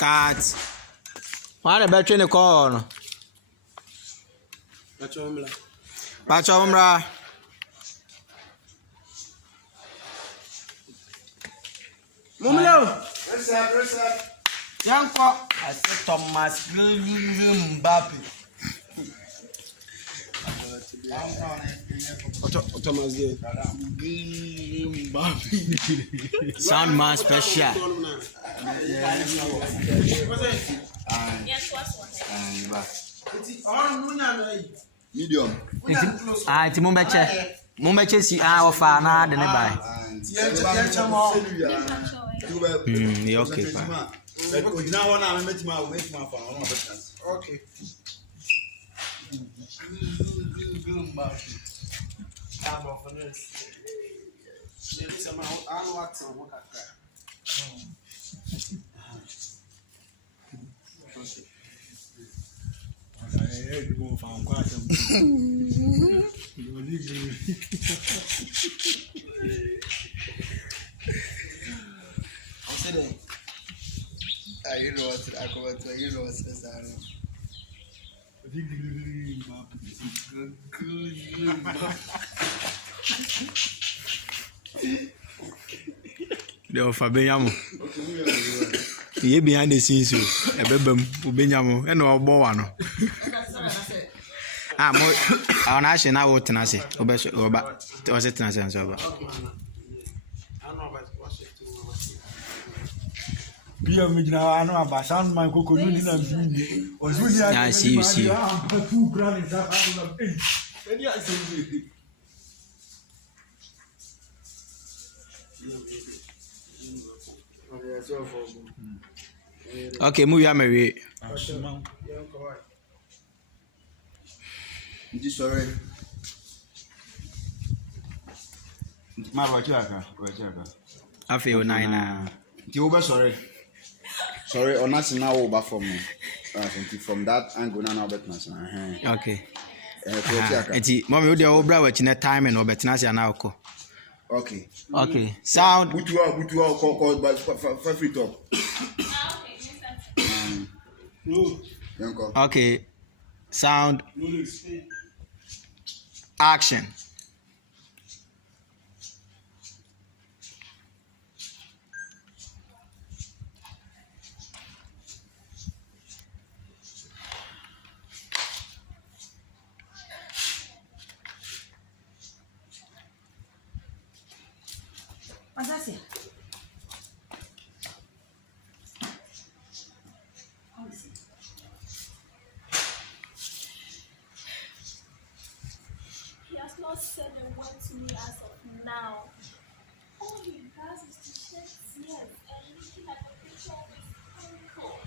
Cat. Why the battery in the corner? Pachomra. Mumlo. Rest up. Young cock. I said Thomas Mbappe. Thomas there. Sound man special. Medium. It's Mumbeche si offer na the nearby. Okay. Okay. The offer Benyamo. Ye behind the scenes, a bebum, Benyamo, and all Boano. I'm on Ashen. I would Tenassi, Robert, was it Tenassi and Sober? I know about sound my cocoon. I see you. Okay, move your Mary. Sorry. I feel nine. Sorry. Sorry, or not now over from me. From that angle now Okay. Mommy, would your brother watching a time and Obetanasi now? Okay. Sound. Put you out, call, but for free talk. Okay. Sound. Action. He has not said a word to me as of now. All he does is to shed tears and looking at the picture of his uncle.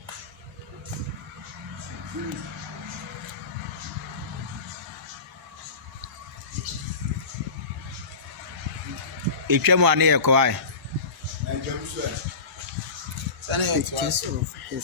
If you want to hear quiet. Pictures of his